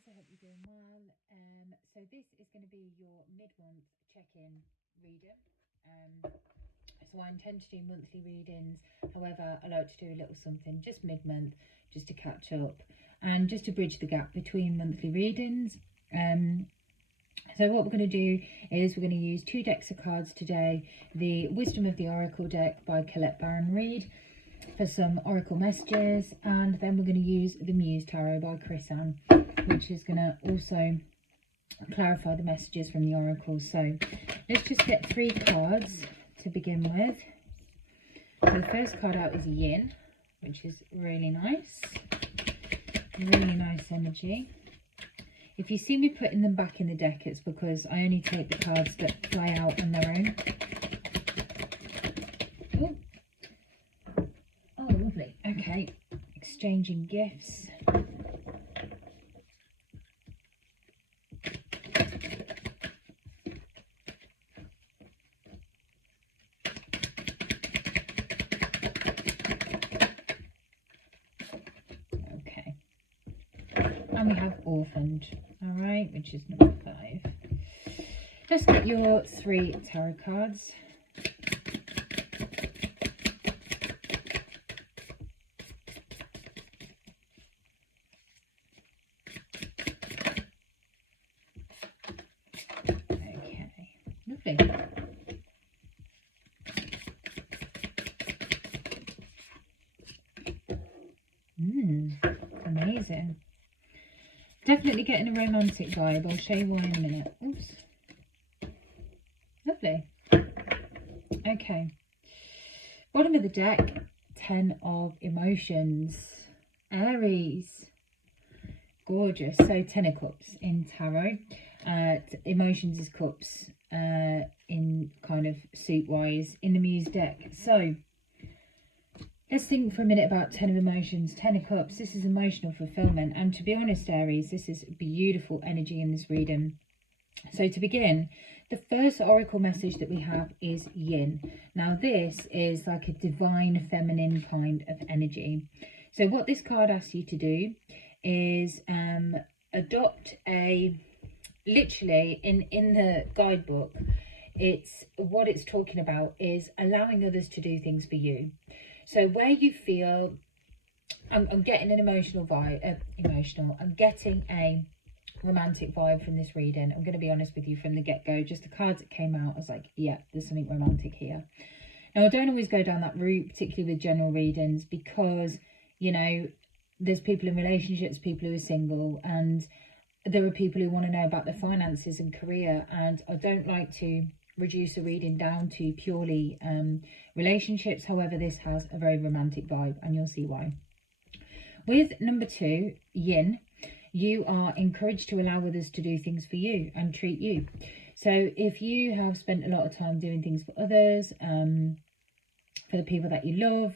Aries, I hope you're doing well. So this is going to be your mid-month check-in reading. So I intend to do monthly readings. However, I like to do a little something just mid-month, just to catch up and just to bridge the gap between monthly readings. So what we're going to do is we're going to use 2 decks of cards today. The Wisdom of the Oracle deck by Colette Baron Reid for some oracle messages, and then we're going to use the Muse Tarot by Chris Ann, which is going to also clarify the messages from the oracle. So let's just get 3 cards to begin with. So the first card out is Yin, which is really nice energy. If you see me putting them back in the deck, it's because I only take the cards that fly out on their own. Ooh. Oh, lovely. Okay, exchanging gifts. Okay. And we have Orphaned, all right, which is number 5. Let's get your 3 tarot cards. Okay, lovely. Amazing. Definitely getting a romantic vibe. I'll show you why in a minute. Oops. Lovely. Okay. Bottom of the deck, 10 of Emotions. Aries. Gorgeous. So 10 of Cups in tarot. Emotions is cups in kind of suit wise in the Muse deck. So let's think for a minute about 10 of Emotions, 10 of Cups. This is emotional fulfillment. And to be honest, Aries, this is beautiful energy in this reading. So to begin, the first oracle message that we have is Yin. Now this is like a divine feminine kind of energy. So what this card asks you to do is adopt a, literally in the guidebook, it's what it's talking about is allowing others to do things for you. So where you feel, I'm getting an emotional vibe, I'm getting a romantic vibe from this reading. I'm going to be honest with you from the get-go, just the cards that came out, I was like, yeah, there's something romantic here. Now, I don't always go down that route, particularly with general readings, because, you know, there's people in relationships, people who are single, and there are people who want to know about their finances and career, and I don't like to reduce a reading down to purely relationships. However, this has a very romantic vibe, and you'll see why. With number 2, Yin, you are encouraged to allow others to do things for you and treat you. So if you have spent a lot of time doing things for others, for the people that you love,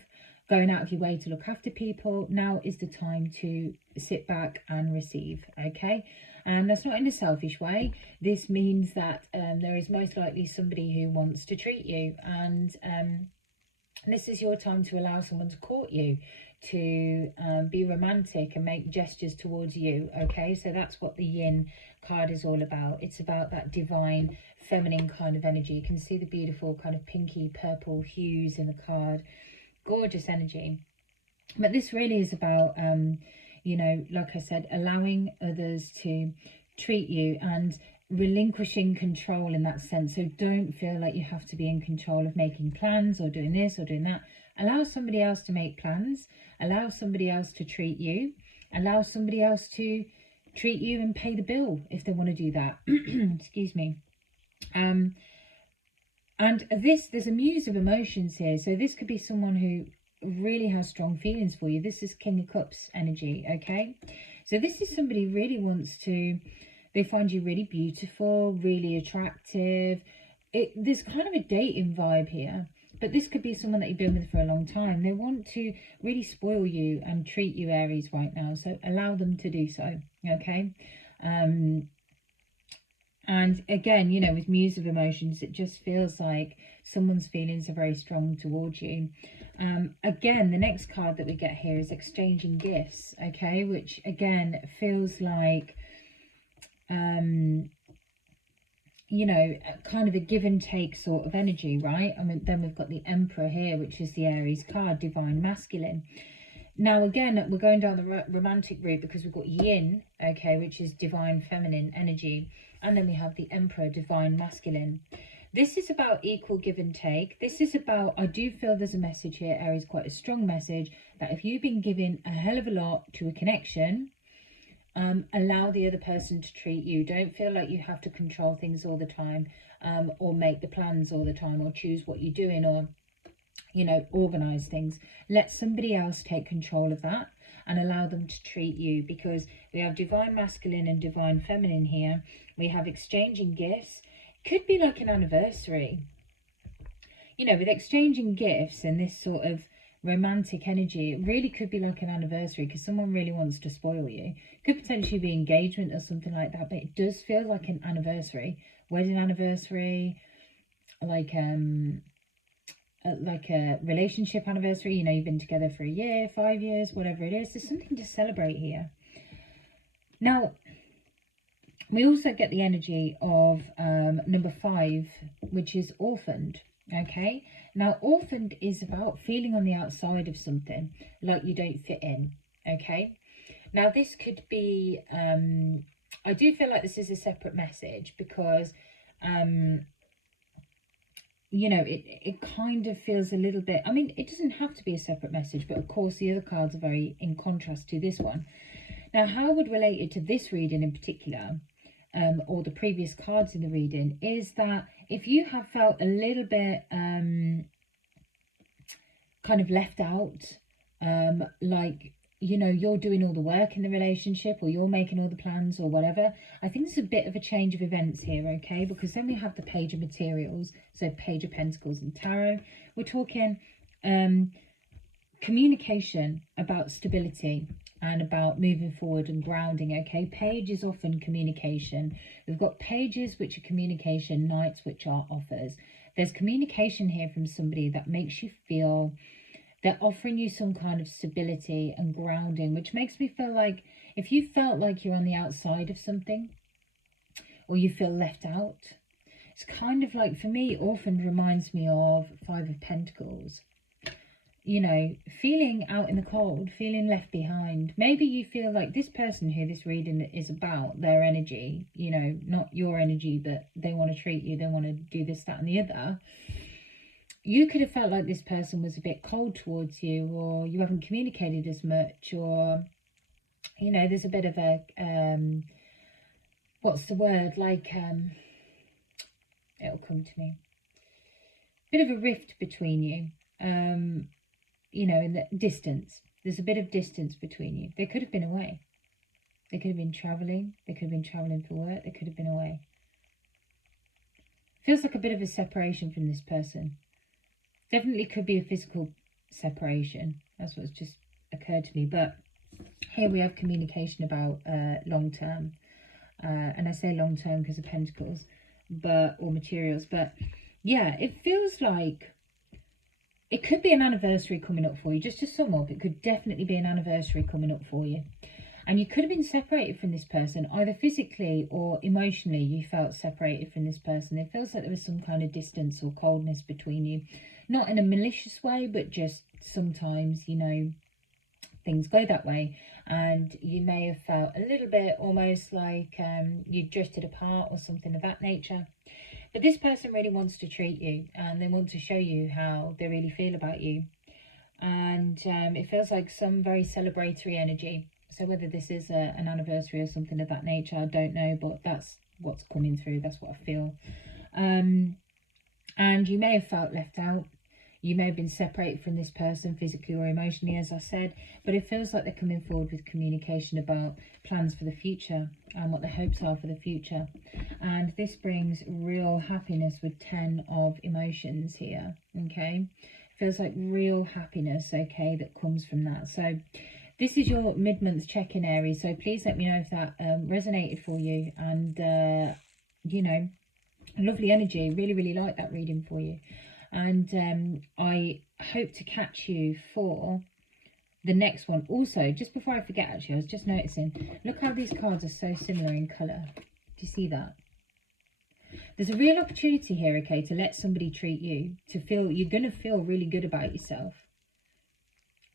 going out of your way to look after people, now is the time to sit back and receive, okay? And that's not in a selfish way. This means that there is most likely somebody who wants to treat you, and this is your time to allow someone to court you, to be romantic and make gestures towards you, okay? So that's what the Yin card is all about. It's about that divine feminine kind of energy. You can see the beautiful kind of pinky purple hues in the card. Gorgeous energy. But this really is about you know, like I said, allowing others to treat you and relinquishing control in that sense. So don't feel like you have to be in control of making plans or doing this or doing that. Allow somebody else to make plans. Allow somebody else to treat you. Allow somebody else to treat you and pay the bill if they want to do that. Excuse me. And there's a Muse of Emotions here. So this could be someone who really has strong feelings for you. This is King of Cups energy, okay? So this is somebody who really wants to, they find you really beautiful, really attractive. There's kind of a dating vibe here, but this could be someone that you've been with for a long time. They want to really spoil you and treat you, Aries, right now. So allow them to do so, okay? And again, you know, with Muse of Emotions, it just feels like someone's feelings are very strong towards you. Again, the next card that we get here is Exchanging Gifts, okay? Which, again, feels like you know, kind of a give and take sort of energy, right? I mean, then we've got the Emperor here, which is the Aries card, divine masculine. Now, again, we're going down the romantic route because we've got yin, okay, which is divine feminine energy. And then we have the Emperor, divine masculine. This is about equal give and take. This is about, I do feel there's a message here, Aries, quite a strong message, that if you've been giving a hell of a lot to a connection, allow the other person to treat you. Don't feel like you have to control things all the time, or make the plans all the time, or choose what you're doing, or, you know, organize things. Let somebody else take control of that and allow them to treat you, because we have divine masculine and divine feminine here. We have exchanging gifts. Could be like an anniversary, you know, with exchanging gifts and this sort of romantic energy. It really could be like an anniversary because someone really wants to spoil you. Could potentially be engagement or something like that, but it does feel like an anniversary, wedding anniversary, like a relationship anniversary. You know, you've been together for a year, 5 years, whatever it is. There's something to celebrate here. Now, we also get the energy of number 5, which is orphaned. Okay, now orphaned is about feeling on the outside of something, like you don't fit in. Okay, now this could be, I do feel like this is a separate message because, you know, it kind of feels a little bit, I mean, it doesn't have to be a separate message, but of course the other cards are very in contrast to this one. Now, how I would relate it to this reading in particular, or the previous cards in the reading, is that if you have felt a little bit kind of left out, like, you know, you're doing all the work in the relationship, or you're making all the plans or whatever, I think it's a bit of a change of events here, okay? Because then we have the Page of Materials, so Page of Pentacles and Tarot. We're talking communication about stability and about moving forward and grounding, okay? Page is often communication. We've got pages which are communication, knights which are offers. There's communication here from somebody that makes you feel they're offering you some kind of stability and grounding, which makes me feel like if you felt like you're on the outside of something, or you feel left out, it's kind of like, for me, orphaned reminds me of 5 of Pentacles. You know, feeling out in the cold, feeling left behind. Maybe you feel like this person who this reading is about, their energy, you know, not your energy, but they want to treat you, they want to do this, that and the other. You could have felt like this person was a bit cold towards you, or you haven't communicated as much, or, you know, there's a bit of a, what's the word, like, it'll come to me. Bit of a rift between you. You know, in the distance. There's a bit of distance between you. They could have been away. They could have been travelling. They could have been travelling for work. They could have been away. Feels like a bit of a separation from this person. Definitely could be a physical separation. That's what's just occurred to me. But here we have communication about long term. And I say long term because of Pentacles, but, or materials. But yeah, it feels like it could be an anniversary coming up for you, just to sum up. It could definitely be an anniversary coming up for you. And you could have been separated from this person, either physically or emotionally. You felt separated from this person. It feels like there was some kind of distance or coldness between you. Not in a malicious way, but just sometimes, you know, things go that way. And you may have felt a little bit almost like you drifted apart or something of that nature. But this person really wants to treat you, and they want to show you how they really feel about you. And it feels like some very celebratory energy. So whether this is an anniversary or something of that nature, I don't know, but that's what's coming through. That's what I feel. And you may have felt left out. You may have been separated from this person physically or emotionally, as I said, but it feels like they're coming forward with communication about plans for the future and what their hopes are for the future. And this brings real happiness with 10 of emotions here, okay? Feels like real happiness, okay, that comes from that. So this is your mid-month check-in, Aries. So please let me know if that resonated for you. And, you know, lovely energy. Really, really like that reading for you. And I hope to catch you for the next one. Also, just before I forget, actually, I was just noticing, look how these cards are so similar in colour. Do you see that? There's a real opportunity here, okay, to let somebody treat you, to feel, you're going to feel really good about yourself.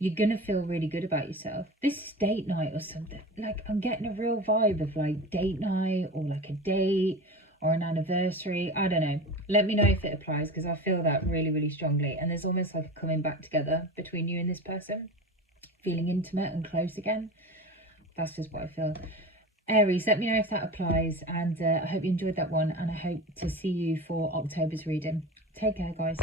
You're going to feel really good about yourself. This is date night or something. Like, I'm getting a real vibe of like date night or like a date or an anniversary. I don't know. Let me know if it applies, because I feel that really, really strongly. And there's almost like a coming back together between you and this person. Feeling intimate and close again. That's just what I feel. Aries, let me know if that applies. And I hope you enjoyed that one. And I hope to see you for October's reading. Take care, guys.